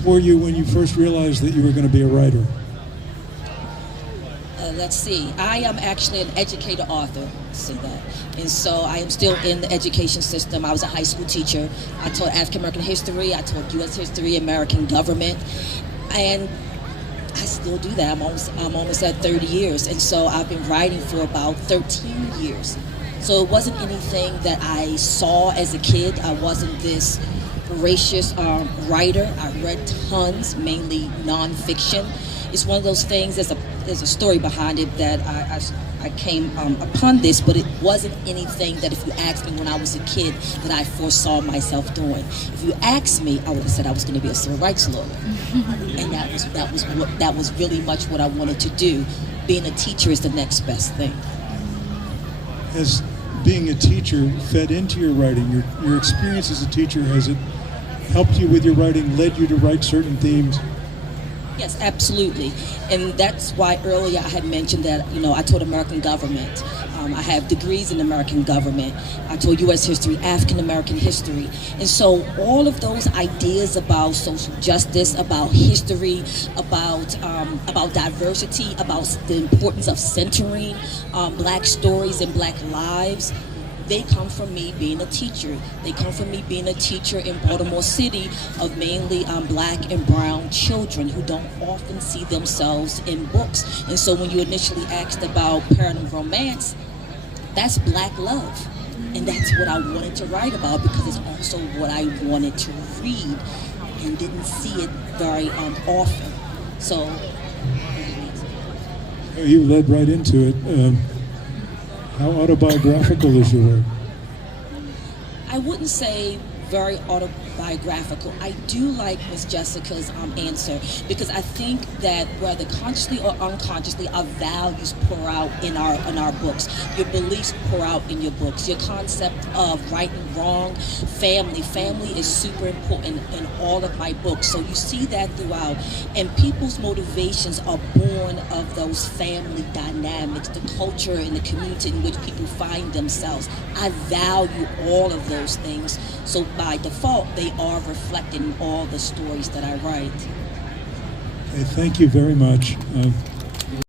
age were you when you first realized that you were going to be a writer? Let's see. I am actually an educator author, see that. And so I am still in the education system. I was a high school teacher. I taught African American history. I taught U.S. history, American government. And I still do that. I'm almost at 30 years. And so I've been writing for about 13 years. So it wasn't anything that I saw as a kid. I wasn't this voracious writer. I read tons, mainly nonfiction. It's one of those things, there's a story behind it that I came upon this, but it wasn't anything that if you asked me when I was a kid that I foresaw myself doing. If you asked me, I would have said I was going to be a civil rights lawyer. And that was really much what I wanted to do. Being a teacher is the next best thing. Has being a teacher fed into your writing? Your experience as a teacher, has it helped you with your writing, led you to write certain themes? Yes, absolutely. And that's why earlier I had mentioned that, I taught American government. I have degrees in American government. I taught U.S. history, African American history. And so all of those ideas about social justice, about history, about diversity, about the importance of centering Black stories and Black lives, they come from me being a teacher. They come from me being a teacher in Baltimore City of mainly Black and brown children who don't often see themselves in books. And so when you initially asked about Paradigm Romance, that's Black love. And that's what I wanted to write about because it's also what I wanted to read and didn't see it very often. So you led right into it. How autobiographical is your work? I wouldn't say very autobiographical. I do like Miss Jessica's answer because I think that whether consciously or unconsciously, our values pour out in our books. Your beliefs pour out in your books. Your concept of right and wrong, family is super important in all of my books. So you see that throughout, and people's motivations are born of those family dynamics, the culture and the community in which people find themselves. I value all of those things. So by default, they are reflected in all the stories that I write. Okay, thank you very much.